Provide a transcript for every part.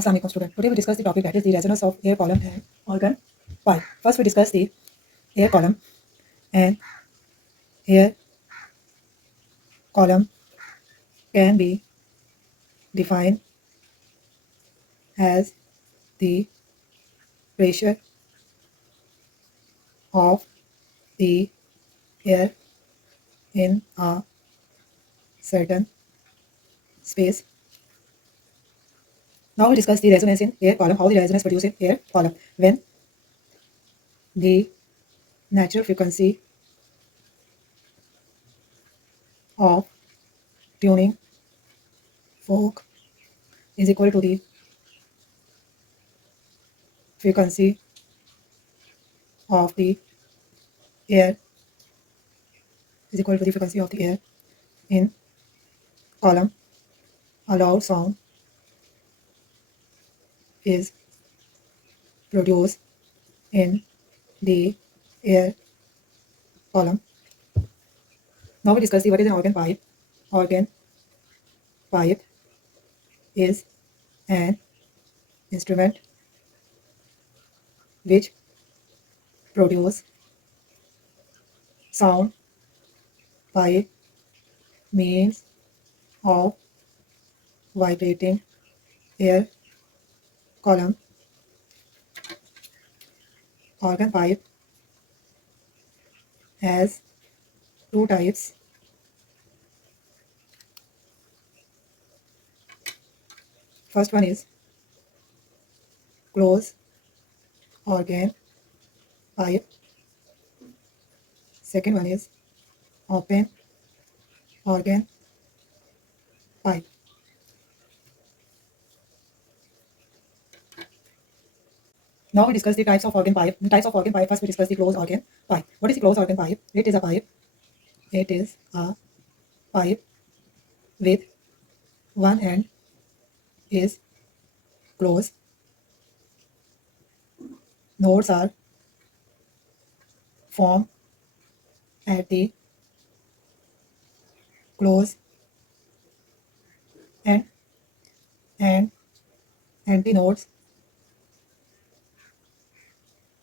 Assalamu alaikum student. Today we discuss the topic that is the resonance of air column and organ pipe. First we discuss the air column, and air column can be defined as the pressure of the air in a certain space. Now we discuss the resonance in air column, how the resonance produces in air column. When the natural frequency of tuning fork is equal to the frequency of the air is equal to the frequency of the air in column, a loud sound is produced in the air column. Now we discuss what is an organ pipe. Organ pipe is an instrument which produces sound by means of vibrating air column. Organ pipe has two types. First one is closed organ pipe. Second one is open organ pipe. Now we discuss the types of organ pipe. The types of organ pipe. First we discuss the closed organ pipe. What is the closed organ pipe? It is a pipe. It is a pipe with one end is closed. Nodes are formed at the closed end, and antinodes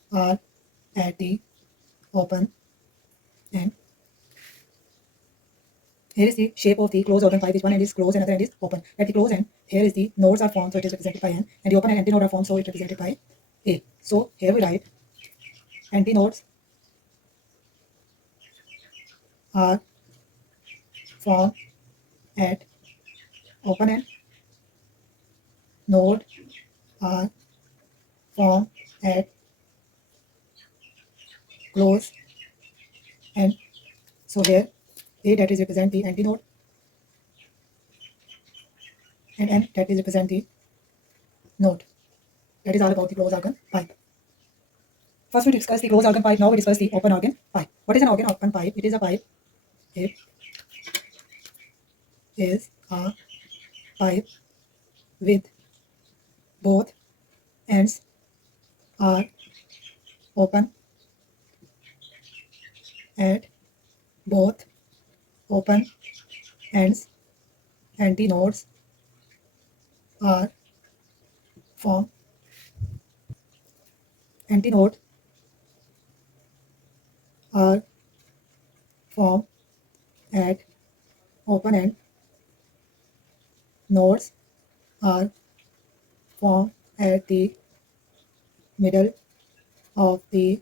are at the open end. Here is the shape of the closed organ pipe, which one end is closed and other end is open. At the closed end, here is the nodes are formed, so it is represented by N, and the open end antinode are formed, so it is represented by A. So here we write antinodes are formed at open end, node are formed at closed end. So here A that is represent the antinode, and N that is represent the node. That is all about the closed organ pipe. First we discuss the closed organ pipe, now we discuss the open organ pipe. What is an organ pipe? It is a pipe. It is a pipe with both ends are open. At both open ends, antinodes are formed. Antinodes are formed at open end. Nodes are formed at the middle of the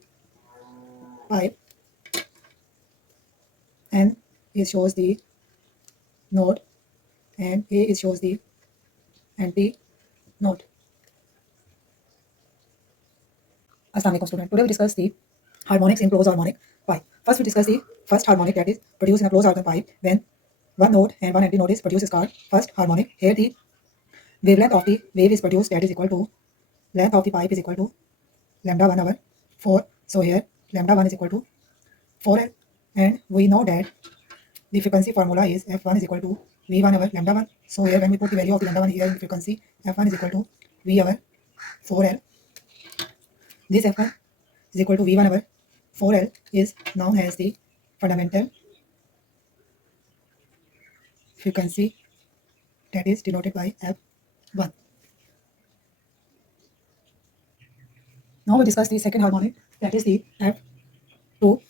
pipe. N is shows the node, and A is shows the antinode. Assalamu alaikum student. Today we discuss the harmonics in closed harmonic pipe. First we discuss the first harmonic that is produced in a closed organ pipe when one node and one antinode is produced is called first harmonic. Here the wavelength of the wave is produced, that is equal to length of the pipe is equal to lambda 1 over 4. So here lambda 1 is equal to 4L, and we know that the frequency formula is F1 is equal to V1 over lambda 1. So here when we put the value of the lambda 1 here in the frequency, F1 is equal to V over 4L. This F1 is equal to V1 over 4L is known as the fundamental frequency, that is denoted by F1. Now we discuss the second harmonic, that is the F2.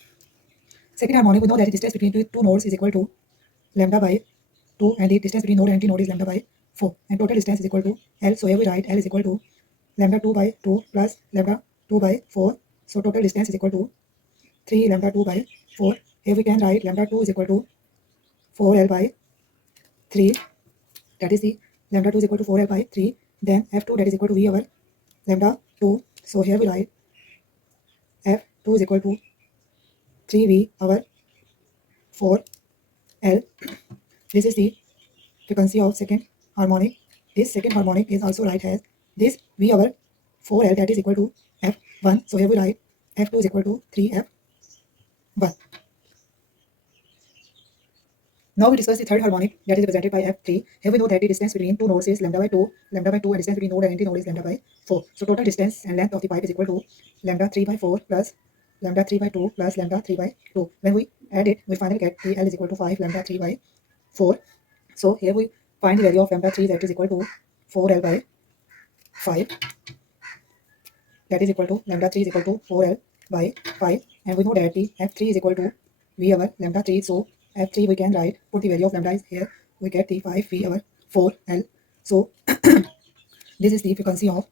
Second harmonic, we know that the distance between two nodes is equal to lambda by 2, and the distance between node and antinode is lambda by 4, and total distance is equal to L. So here we write L is equal to lambda 2 by 2 plus lambda 2 by 4. So total distance is equal to 3 lambda 2 by 4. Here we can write lambda 2 is equal to 4L by 3. That is the lambda 2 is equal to 4L by 3. Then F2, that is equal to V over lambda 2. So here we write F2 is equal to 3V over 4L. This is the frequency of second harmonic. This second harmonic is also write as this V over 4L, that is equal to F1. So here we write F2 is equal to 3F1. Now we discuss the third harmonic, that is represented by F3. Here we know that the distance between two nodes is lambda by 2, and distance between node and antinode is lambda by 4. So total distance and length of the pipe is equal to lambda 3 by 4 plus lambda 3 by 2 plus lambda 3 by 2. When we add it, we finally get the L is equal to 5 lambda 3 by 4. So here we find the value of lambda 3, that is equal to 4L by 5. That is equal to lambda 3 is equal to 4L by 5. And we know that the F3 is equal to V over lambda 3. So F3 we can write, put the value of lambda is here, we get the 5V over 4L. So this is the frequency of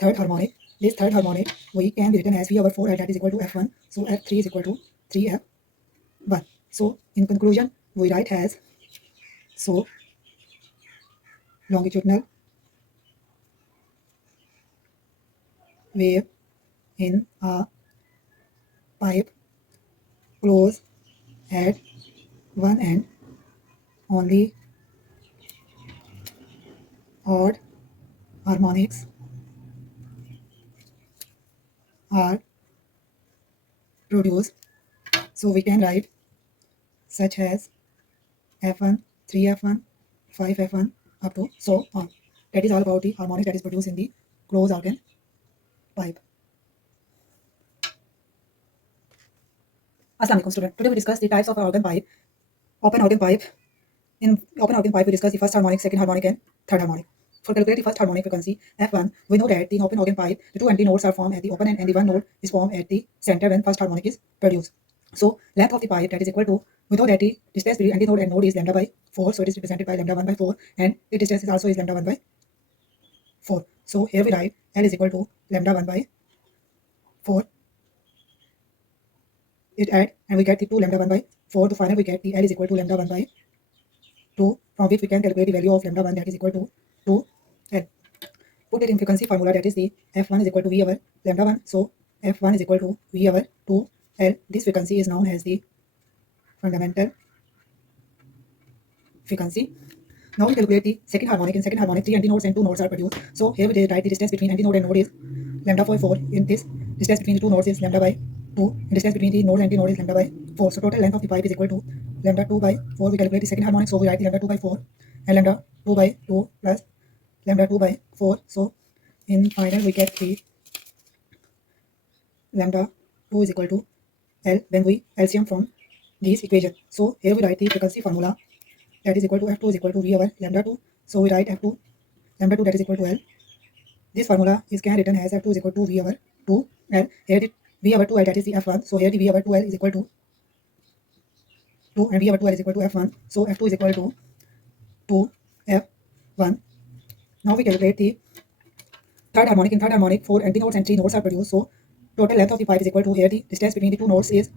third harmonic. This third harmonic we can be written as V over 4L, that is equal to F1. So F3 is equal to 3F1. So in conclusion, we write as, so longitudinal wave in a pipe close at one end, only odd harmonics are produced. So we can write such as F1, 3F1, 5F1 up to so on. That is all about the harmonics that is produced in the closed organ pipe. Assalamu alaikum student. Today we discuss the types of organ pipe. Open organ pipe. In open organ pipe we discuss the first harmonic, second harmonic and third harmonic. For calculating the first harmonic frequency F1, we know that in open organ pipe the two antinodes are formed at the open end and the one node is formed at the center when first harmonic is produced. So length of the pipe, that is equal to, we know that the distance between antinode and node is lambda by 4, so it is represented by lambda 1 by 4, and the distance is also is lambda 1 by 4. So here we write L is equal to lambda 1 by 4. It add and we get the 2 lambda 1 by 4. To finally we get the L is equal to lambda 1 by 2, from which we can calculate the value of lambda 1, that is equal to 2L. Put it in frequency formula, that is the F1 is equal to V over lambda 1. So F1 is equal to V over 2L. This frequency is known as the fundamental frequency. Now we calculate the second harmonic. In second harmonic, 3 antinodes and 2 nodes are produced. So here we write the distance between antinode and node is lambda by 4. In this, distance between the two nodes is lambda by 2. And distance between the node and antinode is lambda by 4. So total length of the pipe is equal to lambda 2 by 4. We calculate the second harmonic, so we write the lambda 2 by 4 and lambda 2 by 2 plus lambda 2 by 4. So in final we get the lambda 2 is equal to L when we LCM from these equation. So here we write the frequency formula, that is equal to F2 is equal to V over lambda 2. So we write F2 lambda 2, that is equal to L. This formula is can written as F2 is equal to V over 2 L. Here the V over 2L, that is the F1. So here the V over 2L is equal to 2 and V over 2L is equal to F1. So F2 is equal to 2F1. Now we calculate the third harmonic. In third harmonic, 4 antinodes and 3 nodes are produced. So total length of the pipe is equal to, here the distance between the two nodes is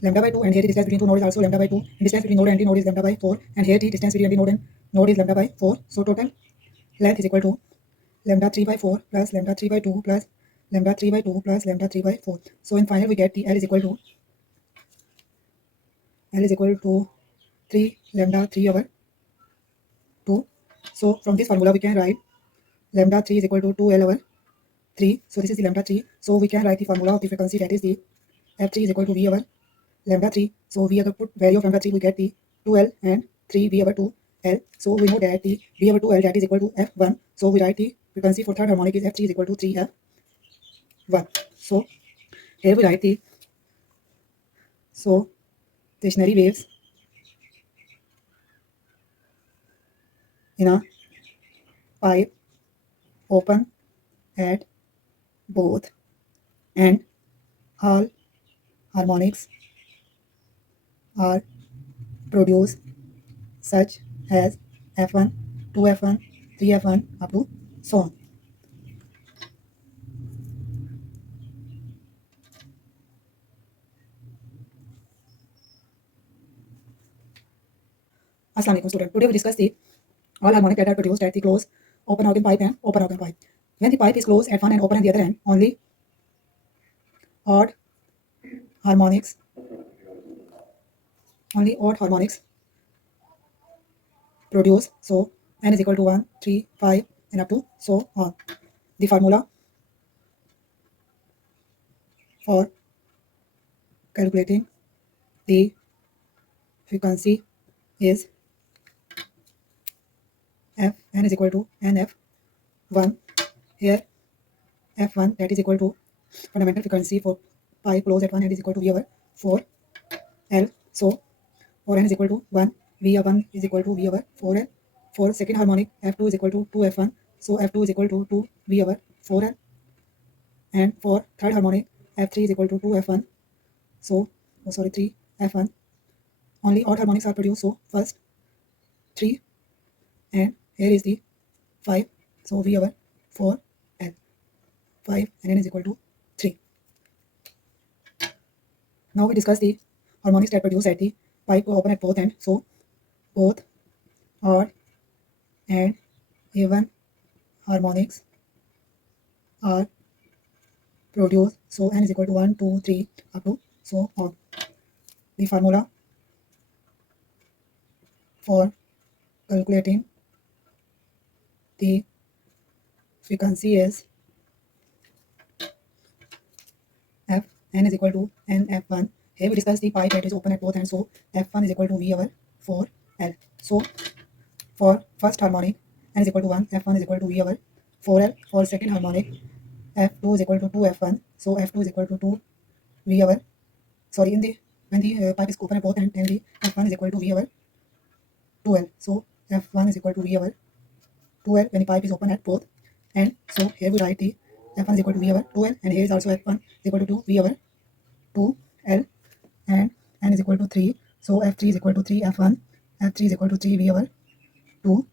lambda by 2, and here the distance between two nodes is also lambda by 2, and distance between node and antinode is lambda by 4, and here the distance between antinode and node is lambda by 4. So total length is equal to lambda 3 by 4 plus lambda 3 by 2 plus lambda 3 by 2 plus lambda 3 by 4. So in final we get the L is equal to 3 lambda 3 over 2. So from this formula we can write lambda 3 is equal to 2L over 3. So this is the lambda 3. So we can write the formula of the frequency, that is the F3 is equal to V over lambda 3. So we have put value of lambda 3, we get the 2L and 3V over 2L. So we know that the V over 2L, that is equal to F1. So we write the frequency for third harmonic is F3 is equal to 3F1. So here we write the stationary waves in a pipe open at both and all harmonics are produced such as F1, 2F1, 3F1 up to so on. Assalamu alaikum student. Today we discuss the all harmonic that are produced at the close open organ pipe and open organ pipe. When the pipe is closed at one and open at the other end, odd harmonics only odd harmonics produce. So n is equal to 1, 3, 5 and up to so on. The formula for calculating the frequency is f n is equal to nf1. Here f1 that is equal to fundamental frequency for pi close at 1 and is equal to v over 4l. So for n is equal to 1, v of 1 is equal to v over 4l. For second harmonic f2 is equal to 2f1, so f2 is equal to 2 v over 4l. And for third harmonic f3 is equal to 2f1, so 3f1. Only odd harmonics are produced, so first 3 and here is the 5, so v over 4l, 5 and n is equal to 3. Now we discuss the harmonics that produce at the pipe open at both ends. So both odd and even harmonics are produced. So n is equal to 1, 2, 3 up to so on. The formula for calculating the frequency is f n is equal to n f1. Here we discuss the pipe that is open at both ends, so f1 is equal to v over 4l. So for first harmonic n is equal to 1, f1 is equal to v over 4l. For second harmonic f2 is equal to 2f1, so f2 is equal to 2 v over in the when the pipe is open at both ends, then the f1 is equal to v over 2l. So f1 is equal to v over 2l when the pipe is open at both ends. So here we write the f1 is equal to v over 2l, and here is also f1 is equal to 2 v over 2l, and n is equal to 3. So f3 is equal to 3 f1, f3 is equal to 3 v over 2